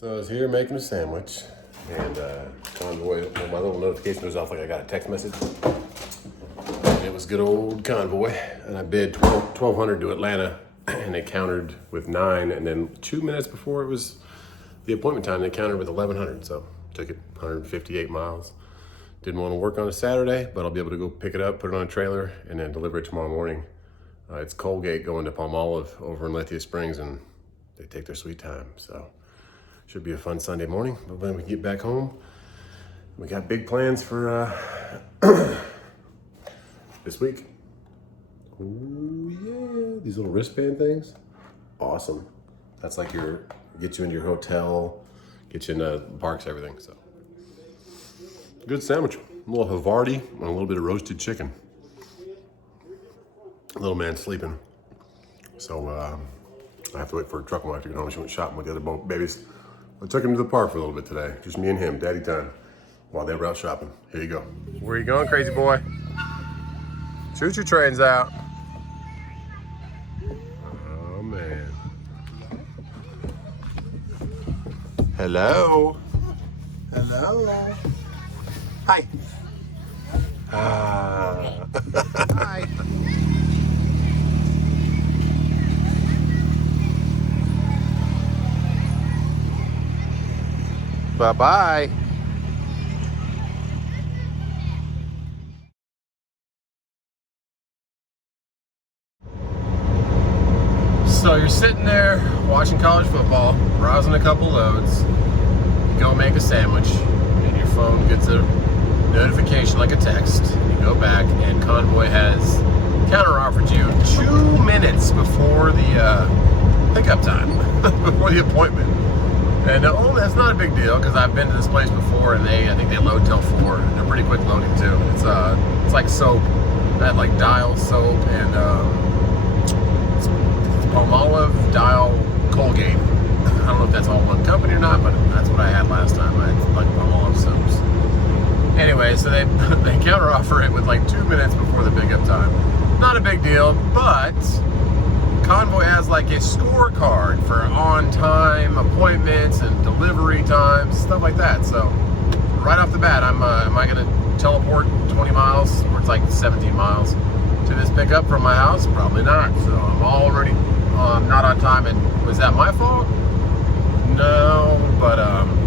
So I was here making a sandwich, and Convoy, my little notification goes off like I got a text message. And it was good old Convoy, and I bid $1,200 to Atlanta, and they countered with 9, and then 2 minutes before it was the appointment time, they countered with 1,100, so took it 158 miles. Didn't want to work on a Saturday, but I'll be able to go pick it up, put it on a trailer, and then deliver it tomorrow morning. It's Colgate going to Palmolive over in Lithia Springs, and they take their sweet time, so should be a fun Sunday morning. But when we get back home, we got big plans for this week. Oh yeah, these little wristband things, awesome. That's like get you into your hotel, get you into parks, everything. So good sandwich, a little Havarti and a little bit of roasted chicken. Little man's sleeping, so I have to wait for a truck wife to get home. She went shopping with the other babies. I took him to the park for a little bit today, just me and him, daddy time, while they were out shopping. Here you go. Where you going, crazy boy? Choo-choo train's out. Oh man. Hello. Hello. Hi. Hi. Bye-bye. So you're sitting there watching college football, browsing a couple loads, you go make a sandwich, and your phone gets a notification like a text. You go back, and Convoy has counter-offered you 2 minutes before the pickup time, before the appointment. And that's not a big deal, because I've been to this place before, and I think they load till 4. They're pretty quick loading too. It's like soap. I had like Dial soap and Palmolive, Dial, Colgate. I don't know if that's all one company or not, but that's what I had last time. I had like Palmolive soaps. Anyway, so they counter offer it with like 2 minutes before the pickup time. Not a big deal, but Convoy has like a scorecard for on-time appointments and delivery times, stuff like that. So right off the bat, am I going to teleport 20 miles, or it's like 17 miles, to this pickup from my house? Probably not. So I'm already not on time. And was that my fault? No, but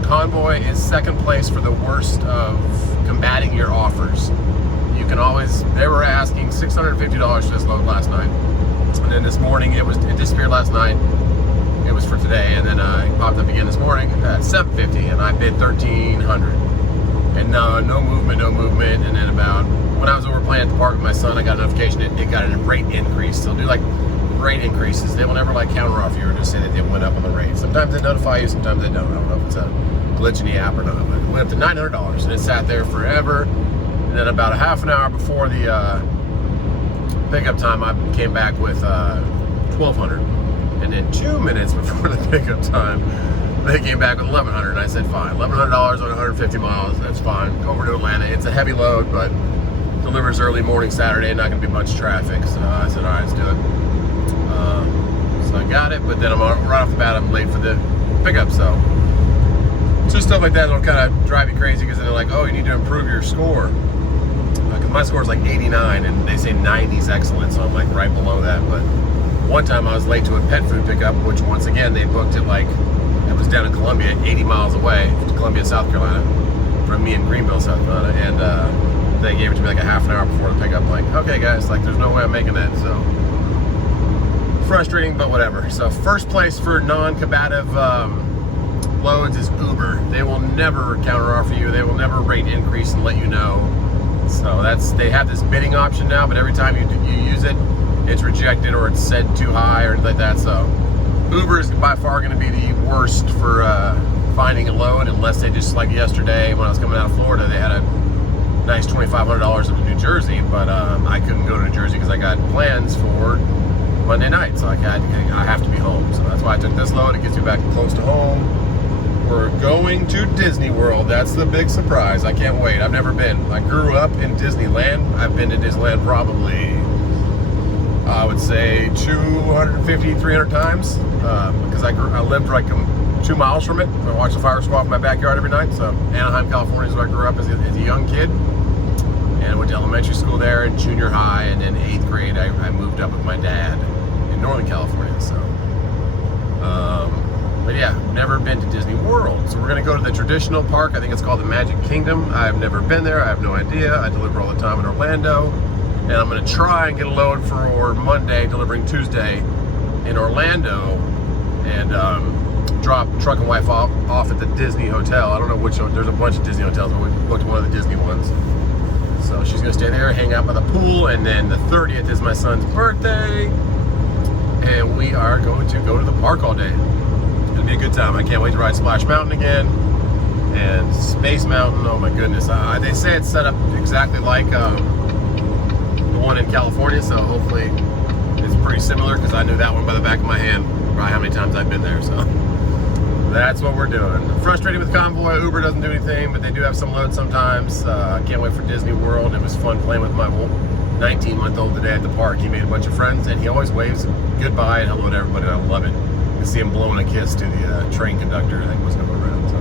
Convoy is second place for the worst of combating your offers. You can always, they were asking $650 for this load last night. And then this morning, it disappeared last night. It was for today, and then it popped up again this morning at $750, and I bid $1,300. And no movement. And then about, when I was over playing at the park with my son, I got a notification it got a rate increase. They'll do like rate increases. They will never like counter offer you or just say that they went up on the rate. Sometimes they notify you, sometimes they don't. I don't know if it's a glitch in the app or not, but it went up to $900, and it sat there forever. And then about a half an hour before the pickup time, I came back with $1,200, and then 2 minutes before the pickup time, they came back with $1,100, and I said, fine, $1,100 on 150 miles, that's fine. Over to Atlanta. It's a heavy load, but delivers early morning Saturday, not gonna be much traffic. So I said, all right, let's do it. So I got it, but then right off the bat, I'm late for the pickup. So just stuff like that that'll kind of drive you crazy, because then they're like, oh, you need to improve your score. Because my score is like 89, and they say 90 is excellent, so I'm like right below that. But one time I was late to a pet food pickup, which once again they booked it like, it was down in Columbia, 80 miles away, to Columbia, South Carolina, from me in Greenville, South Carolina, and they gave it to me like a half an hour before the pickup. I'm like, okay guys, like there's no way I'm making that. So frustrating, but whatever. So first place for non-combative loads is Uber. They will never counter offer you. They will never rate increase and let you know. So they have this bidding option now, but every time you use it, it's rejected or it's said too high or anything like that. So Uber is by far going to be the worst for finding a load, unless they just, like yesterday when I was coming out of Florida, they had a nice $2,500 in New Jersey, but I couldn't go to New Jersey because I got plans for Monday night, so I have to be home. So that's why I took this load. It gets me back close to home. We're going to Disney World. That's the big surprise. I can't wait. I've never been. I grew up in Disneyland. I've been to Disneyland probably, I would say 250, 300 times, because I lived like 2 miles from it. I watch the fireworks go off in my backyard every night. So Anaheim, California is where I grew up as a young kid. And I went to elementary school there and junior high, and then 8th grade I moved up with my dad in Northern California. So, but yeah, never been to Disney World. So we're gonna go to the traditional park. I think it's called the Magic Kingdom. I've never been there. I have no idea. I deliver all the time in Orlando. And I'm gonna try and get a load for Monday, delivering Tuesday in Orlando, and drop truck and wife off at the Disney Hotel. I don't know which, there's a bunch of Disney hotels, but we booked one of the Disney ones. So she's gonna stay there, hang out by the pool, and then the 30th is my son's birthday, and we are going to go to the park all day. It's gonna be a good time. I can't wait to ride Splash Mountain again, and Space Mountain, oh my goodness. They say it's set up exactly like the one in California, so hopefully it's pretty similar, because I knew that one by the back of my hand, probably how many times I've been there, so. That's what we're doing. Frustrated with Convoy. Uber doesn't do anything, but they do have some loads sometimes. I can't wait for Disney World. It was fun playing with my 19-month-old today at the park. He made a bunch of friends, and he always waves goodbye and hello to everybody. I love it. You can see him blowing a kiss to the train conductor that was going around. So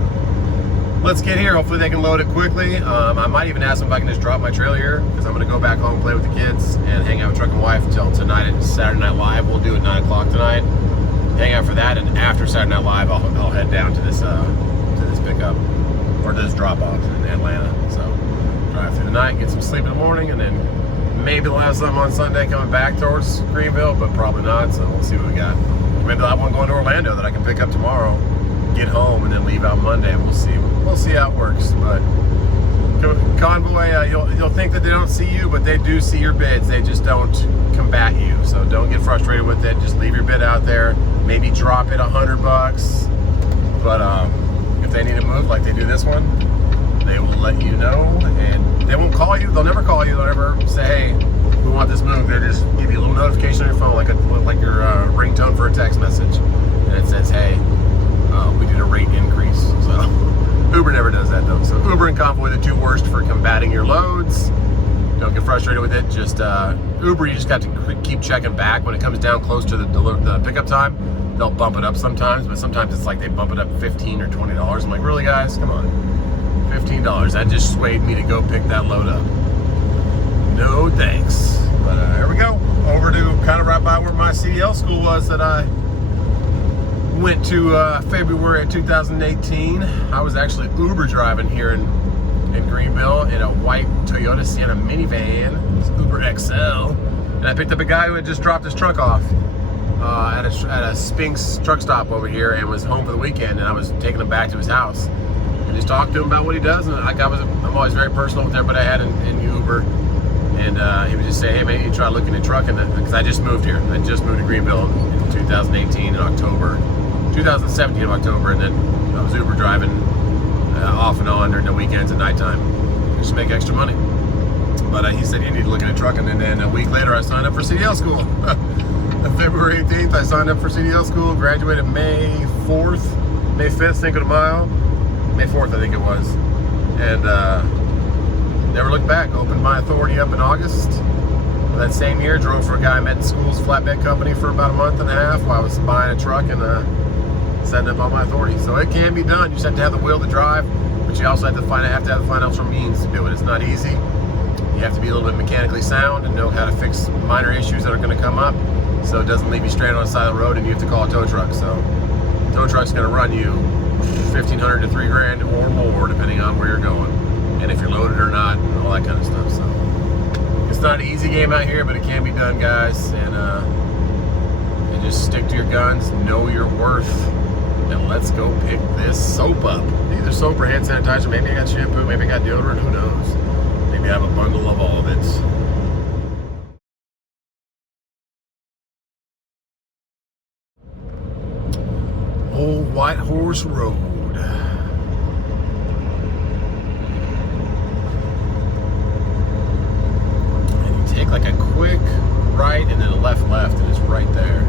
let's get here. Hopefully they can load it quickly. I might even ask them if I can just drop my trailer here, because I'm going to go back home, play with the kids, and hang out with Truck and Wife until tonight at Saturday Night Live. We'll do it 9 o'clock tonight. Hang out for that, and after Saturday Night Live, I'll head down to this pickup, or to this drop-off in Atlanta. So drive through the night, get some sleep in the morning, and then maybe we'll have something on Sunday coming back towards Greenville, but probably not. So we'll see what we got. Maybe I'll have one going to Orlando that I can pick up tomorrow, get home, and then leave out Monday. We'll see. We'll see how it works. But Convoy, you'll think that they don't see you, but they do see your bids. They just don't combat you. So don't get frustrated with it. Just leave your bid out there. Maybe drop it $100. But if they need a move like they do this one, they will let you know, and they won't call you. They'll never call you. They'll never say, hey, we want this move. They just give you a little notification on your phone, like your ringtone for a text message, and it says, hey, we did a rate increase. So Uber never does that though. So Uber and Convoy are the 2 worst for combating your loads. Don't get frustrated with it. Just Uber, you just got to keep checking back when it comes down close to the pickup time. They'll bump it up sometimes, but sometimes it's like they bump it up $15 or $20. I'm like, really, guys? Come on, $15. That just swayed me to go pick that load up. No thanks. But here we go. Over to kind of right by where my CDL school was that I went to February of 2018. I was actually Uber driving here in Greenville in a white Toyota Sienna minivan. It's Uber XL. And I picked up a guy who had just dropped his truck off at a Spinks truck stop over here and was home for the weekend, and I was taking him back to his house and just talked to him about what he does. And I'm always very personal with everybody I had in Uber, and he would just say, hey man, you try looking at trucking, because I just moved here. I just moved to Greenville in 2018 in October, 2017 in October, and then I was Uber driving off and on during the weekends and nighttime just to make extra money. But he said you need to look at trucking, and then a week later I signed up for CDL school. February 18th, I signed up for CDL school, graduated May 5th, Cinco de Mayo, May 4th, I think it was, and never looked back. Opened my authority up in August. That same year, drove for a guy I met in school's flatbed company for about a month and a half while I was buying a truck and setting up all my authority. So it can be done. You just have to have the will to drive, but you also have to have the financial means to do it. It's not easy. You have to be a little bit mechanically sound and know how to fix minor issues that are going to come up, so it doesn't leave you stranded on the side of the road and you have to call a tow truck. So tow truck's going to run you $1,500 to $3,000 or more, depending on where you're going and if you're loaded or not, and all that kind of stuff. So it's not an easy game out here, but it can be done, guys. And just stick to your guns, know your worth, and let's go pick this soap up. Either soap or hand sanitizer. Maybe I got shampoo, maybe I got deodorant, who knows? Maybe I have a bundle of all of it. Old White Horse Road. And you take like a quick right and then a left, and it's right there.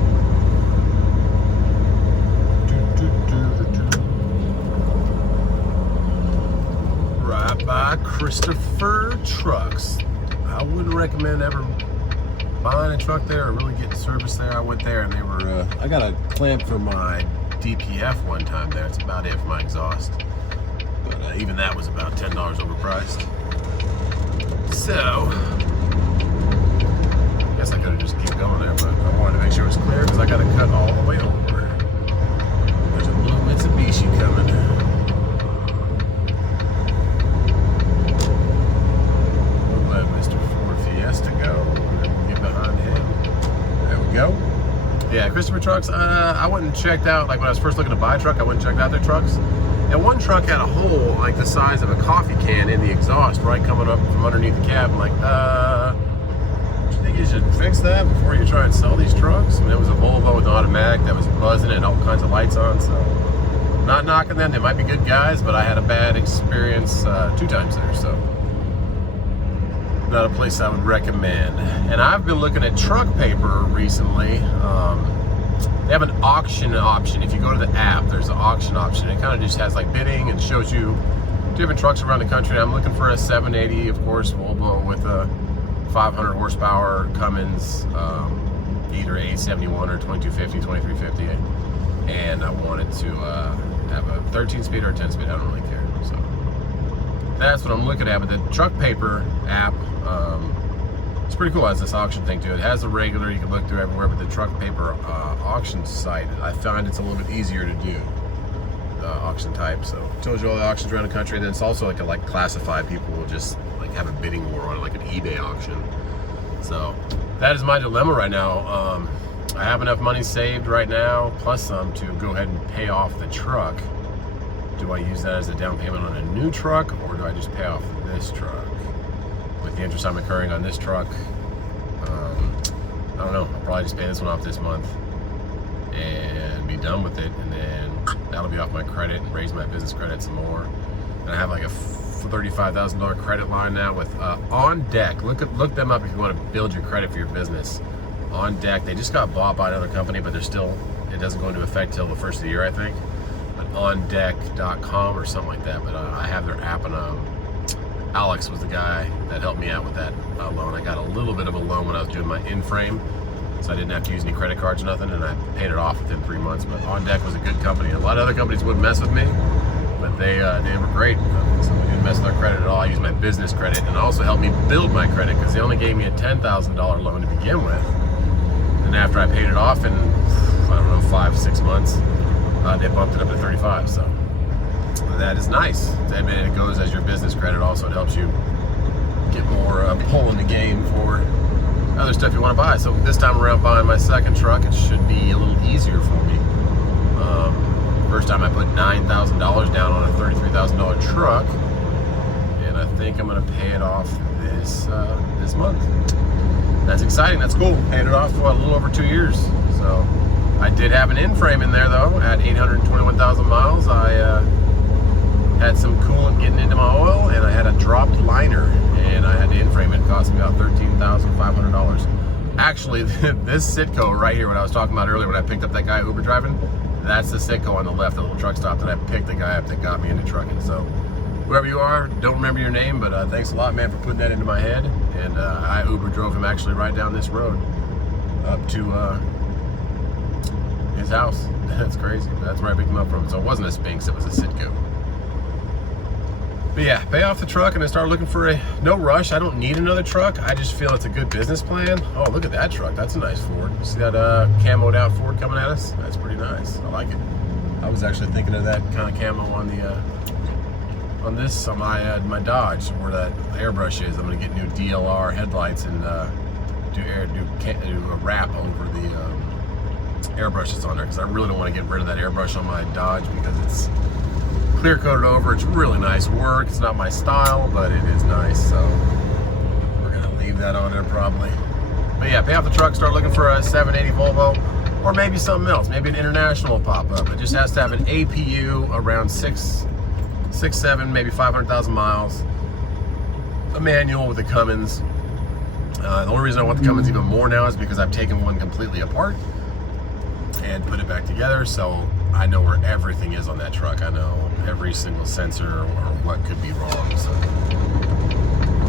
Right by Christopher Trucks. I wouldn't recommend ever buying a truck there or really getting service there. I went there and they were, I got a clamp for my DPF one time there. It's about it for my exhaust. But even that was about $10 overpriced. So, I guess I could have just kept going there, but I wanted to make sure it was clear because I got to cut all the way over. There's a blue Mitsubishi coming. We'll let Mr. Ford Fiesta go. Get behind him. There we go. Yeah, Christopher Trucks, I went and checked out, like when I was first looking to buy a truck, I went and checked out their trucks. And one truck had a hole like the size of a coffee can in the exhaust, right, coming up from underneath the cab. I'm like, do you think you should fix that before you try and sell these trucks? I mean, it was a Volvo with an automatic that was buzzing and all kinds of lights on, so not knocking them. They might be good guys, but I had a bad experience 2 times there, so not a place I would recommend. And I've been looking at truck paper recently. They have an auction option. If you go to the app, there's an auction option. It kind of just has like bidding and shows you different trucks around the country. I'm looking for a 780, of course, Volvo with a 500 horsepower Cummins, either 871 or 2250, 2350. And I wanted to have a 13-speed or a 10-speed. I don't really care. So that's what I'm looking at. But the truck paper app, it's pretty cool. It has this auction thing too. It has a regular, you can look through everywhere, but the truck paper auction site, I find it's a little bit easier to do, auction type. So it tells you all the auctions around the country, and then it's also like classified. People will just like have a bidding war on it, like an eBay auction. So that is my dilemma right now. I have enough money saved right now, plus some, to go ahead and pay off the truck. Do I use that as a down payment on a new truck, or do I just pay off this truck? With the interest I'm incurring on this truck, I don't know. I'll probably just pay this one off this month and be done with it, and then that'll be off my credit and raise my business credit some more. And I have like a $35,000 credit line now with On Deck. Look them up if you want to build your credit for your business. On Deck, they just got bought by another company, but they're still, it doesn't go into effect till the first of the year, I think. But ondeck.com or something like that. But I have their app, and Alex was the guy that helped me out with that loan. I got a little bit of a loan when I was doing my in-frame, so I didn't have to use any credit cards or nothing, and I paid it off within 3 months. But On Deck was a good company. A lot of other companies wouldn't mess with me, but they were great. So we didn't mess with their credit at all. I used my business credit, and it also helped me build my credit because they only gave me a $10,000 loan to begin with. And after I paid it off in, I don't know, 5-6 months, they bumped it up to 35. So that is nice. And it goes as your business credit. Also, it helps you get more pull in the game for other stuff you want to buy. So this time around, buying my second truck, it should be a little easier for me. First time I put $9,000 down on a $33,000 truck, and I think I'm going to pay it off this month. That's exciting. That's cool. Paid it off for a little over 2 years. So I did have an in-frame in there though. At 821,000 miles, I had some coolant getting into my oil, and I had a dropped liner, and I had to in-frame it. It cost me about $13,500. Actually, this Citgo right here, what I was talking about earlier when I picked up that guy Uber driving, that's the Citgo on the left, the little truck stop that I picked the guy up that got me into trucking. So whoever you are, don't remember your name, but thanks a lot, man, for putting that into my head. And I Uber drove him actually right down this road up to his house. That's crazy. That's where I picked him up from. So it wasn't a Sphinx, it was a Citgo. But yeah, pay off the truck and then start looking for no rush. I don't need another truck. I just feel it's a good business plan. Oh, look at that truck. That's a nice Ford. See that camoed out Ford coming at us? That's pretty nice. I like it. I was actually thinking of that kind of camo on my Dodge, where that airbrush is. I'm gonna get new DLR headlights and do a wrap over the airbrush that's on there, because I really don't want to get rid of that airbrush on my Dodge because it's clear coated over. It's really nice work. It's not my style, but it is nice. So we're gonna leave that on there probably. But yeah, pay off the truck, start looking for a 780 Volvo, or maybe something else. Maybe an International will pop up. It just has to have an APU around 6.7, maybe 500,000 miles. A manual with a Cummins. The only reason I want the Cummins even more now is because I've taken one completely apart and put it back together, so I know where everything is on that truck. I know every single sensor or what could be wrong. So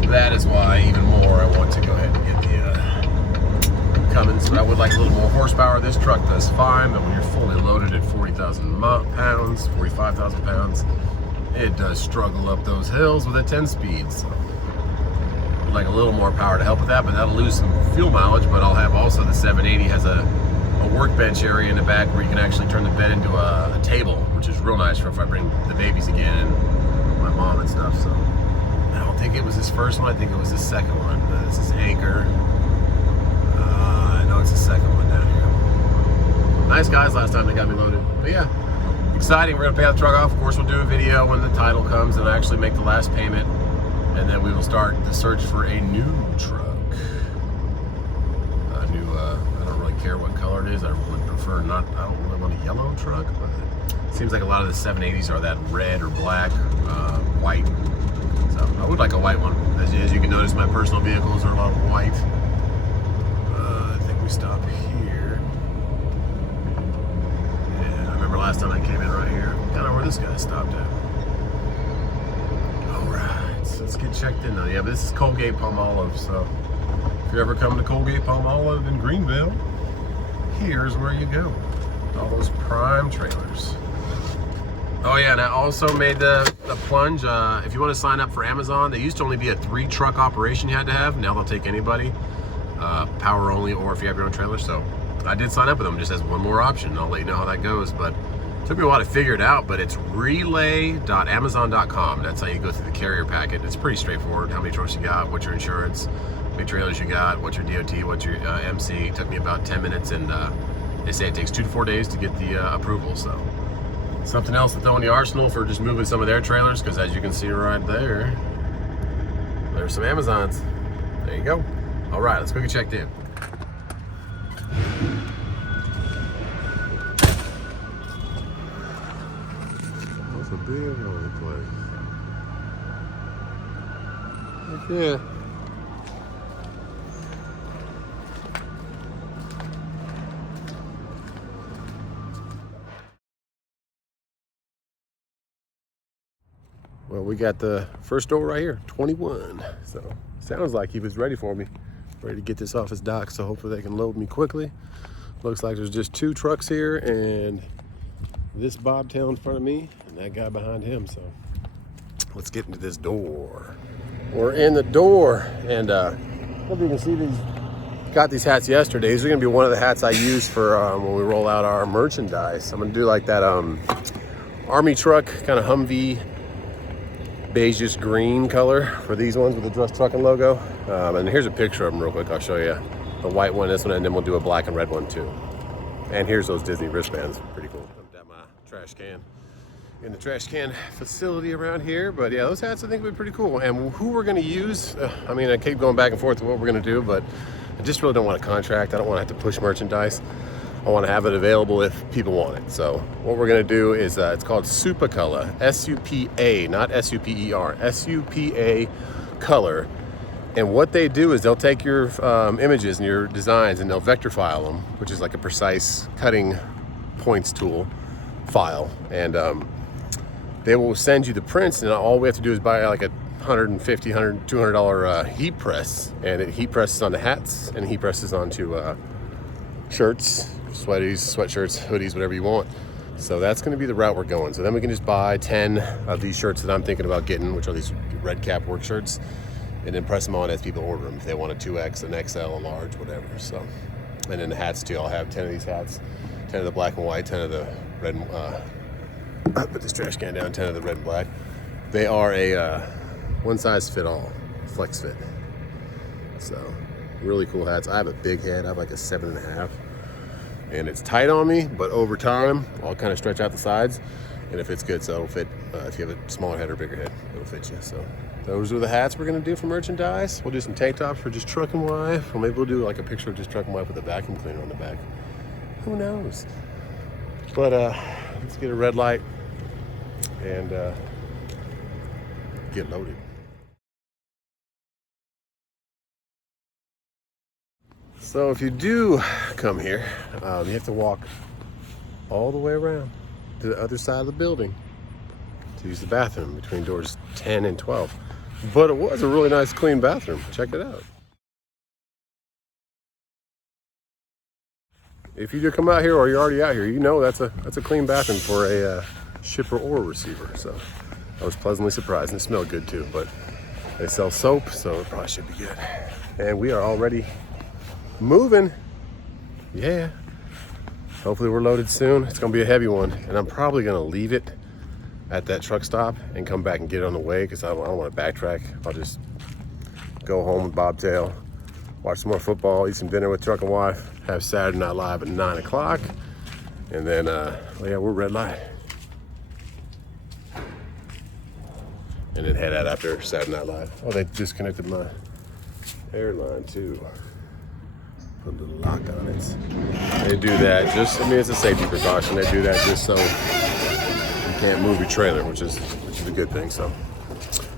that is why even more I want to go ahead and get the coming, so I would like a little more horsepower. This truck does fine, but when you're fully loaded at 40,000 pounds, 45,000 pounds, it does struggle up those hills with a 10-speed. So I'd like a little more power to help with that, but that'll lose some fuel mileage. But I'll have also the 780 has a workbench area in the back where you can actually turn the bed into a table, which is real nice for if I bring the babies again and my mom and stuff. So I don't think it was his first one. I think it was his second one. This is Anchor. I know it's the second one down here. Nice guys last time they got me loaded. But yeah, exciting. We're going to pay the truck off. Of course, we'll do a video when the title comes and I actually make the last payment. And then we will start the search for a new truck. I don't really care what color it is. I would prefer not, I don't really want a yellow truck, but it seems like a lot of the 780s are that red or black, white. So I would like a white one. As you can notice, my personal vehicles are a lot of white. I think we stop here. Yeah, I remember last time I came in right here, kind of where this guy stopped at. All right, so let's get checked in now. Yeah, but this is Colgate Palmolive, so if you're ever coming to Colgate Palmolive in Greenville, here's where you go. All those prime trailers. Oh yeah, and I also made the plunge. If you want to sign up for Amazon, they used to only be a 3-truck operation you had to have. Now they'll take anybody, power only, or if you have your own trailer. So I did sign up with them just as one more option. I'll let you know how that goes. But it took me a while to figure it out, but it's relay.amazon.com. That's how you go through the carrier packet. It's pretty straightforward. How many trucks you got, what's your insurance, how many trailers you got, what's your DOT, what's your MC. It took me about 10 minutes, and they say it takes 2 to 4 days to get the approval. So something else to throw in the arsenal for just moving some of their trailers, because as you can see right there, there's some Amazons. There you go. All right, let's go get checked in. That's a big old place. Heck yeah. Well, we got the first door right here, 21. So sounds like he was ready for me, ready to get this off his dock. So hopefully they can load me quickly. Looks like there's just 2 trucks here, and this bobtail in front of me and that guy behind him. So let's get into this door. We're in the door, and I don't know if you can see these. Got these hats yesterday. These are gonna be one of the hats I use for when we roll out our merchandise. I'm gonna do like that army truck kind of Humvee beigeish green color for these ones with the Dress Trucking logo. And here's a picture of them real quick. I'll show you the white one, this one, and then we'll do a black and red one too. And here's those Disney wristbands. Pretty cool. Dumped out my trash can in the trash can facility around here. But yeah, those hats I think would be pretty cool. And who we're gonna use, I mean, I keep going back and forth to what we're gonna do, but I just really don't want a contract. I don't want to have to push merchandise. I want to have it available if people want it. So what we're going to do is, it's called Supa-Color, S-U-P-A, not S-U-P-E-R, S-U-P-A color. And what they do is they'll take your images and your designs and they'll vector file them, which is like a precise cutting points tool file. And they will send you the prints, and all we have to do is buy like a $150, $200 heat press, and it heat presses onto hats and heat presses onto shirts, sweaties, sweatshirts, hoodies, whatever you want. So that's going to be the route we're going. So then we can just buy 10 of these shirts that I'm thinking about getting, which are these red cap work shirts, and then press them on as people order them. If they want a 2X, an XL, a large, whatever. So, and then the hats too. I'll have 10 of these hats, 10 of the black and white, 10 of the red and, put this trash can down, 10 of the red and black. They are a one size fit all, flex fit. So really cool hats. I have a big head. I have like a 7.5, and it's tight on me, but over time I'll kind of stretch out the sides, and if it's good, so it'll fit. If you have a smaller head or bigger head, it'll fit you. So those are the hats we're gonna do for merchandise. We'll do some tank tops for just Truck and Wife, or maybe we'll do like a picture of just Truck and Wife with a vacuum cleaner on the back. Who knows? But let's get a red light and get loaded. So if you do come here, you have to walk all the way around to the other side of the building to use the bathroom between doors 10 and 12. But it was a really nice, clean bathroom. Check it out. if you do come out here or you're already out here, you know that's a clean bathroom for a shipper or receiver. So I was pleasantly surprised, and it smelled good too. But they sell soap, so it probably should be good. And we are already moving. Yeah. Hopefully we're loaded soon. It's gonna be a heavy one, and I'm probably gonna leave it at that truck stop and come back and get it on the way because I don't want to backtrack. I'll just go home with Bobtail, watch some more football, eat some dinner with Truck and Wife, have Saturday Night Live at 9 o'clock, and then, yeah, we're red light. And then head out after Saturday Night Live. Oh, they disconnected my airline too. Put a little lock on it. They do that just, I mean, it's a safety precaution. They do that just so you can't move your trailer, which is a good thing. So,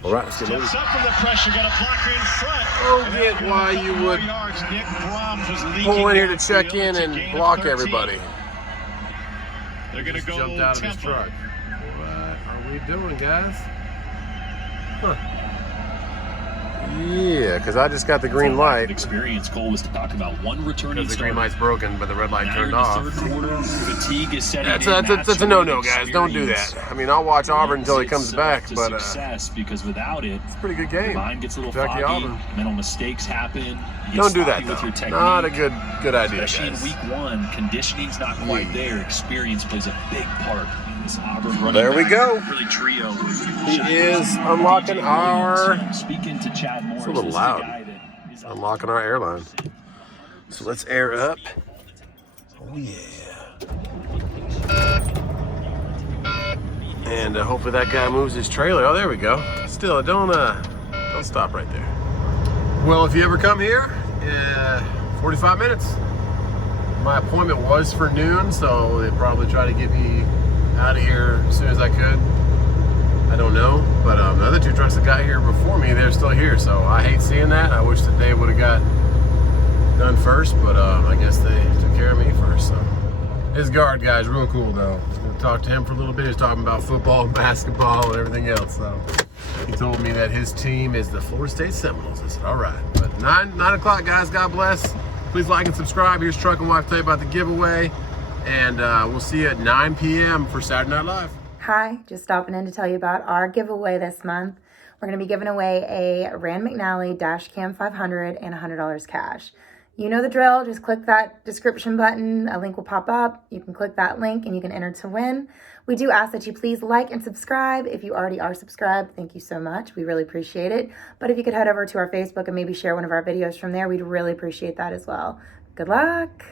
all right, let's get moving. Up from the pressure, got a blocker in front. Oh, get why you would pull in here to check in and block everybody. They're going to go jumped out of his truck. What are we doing, guys? Huh. Yeah, because I just got the green light. Experience. Cole was to talk about one returning. The green light's broken, but the red light turned off. Fatigue is setting that's a no-no, guys. Don't do that. I mean, I'll watch Auburn until he comes back, but success because without it, it's a pretty good game. Mind gets a little foggy. Auburn. Mental mistakes happen. Don't do that, though. Not a good idea, especially guys. in week one. Conditioning's not quite there. Experience plays a big part. There we go. Really trio. He is unlocking our. Speaking to Chad Moore. It's a little loud. Unlocking our airline. So let's air up. Oh yeah. And hopefully that guy moves his trailer. Oh, there we go. Still, don't stop right there. Well, if you ever come here, 45 minutes. My appointment was for noon, so they probably try to get me out of here as soon as I could. I don't know, but the other two trucks that got here before me, they're still here, so I hate seeing that. I wish that they would have got done first, but I guess they took care of me first. So his guard guy's real cool though. I talked to him for a little bit. He's talking about football, basketball, and everything else. So he told me that his team is the Florida State Seminoles. I said, all right. But 9 o'clock, guys. God bless. Please like and subscribe. Here's Truck and Wife to tell you about the giveaway. And we'll see you at 9 p.m. for Saturday Night Live. Hi, just stopping in to tell you about our giveaway this month. We're going to be giving away a Rand McNally Dash Cam 500 and $100 cash. You know the drill. Just click that description button. A link will pop up. You can click that link and you can enter to win. We do ask that you please like and subscribe. If you already are subscribed, thank you so much. We really appreciate it. But if you could head over to our Facebook and maybe share one of our videos from there, we'd really appreciate that as well. Good luck.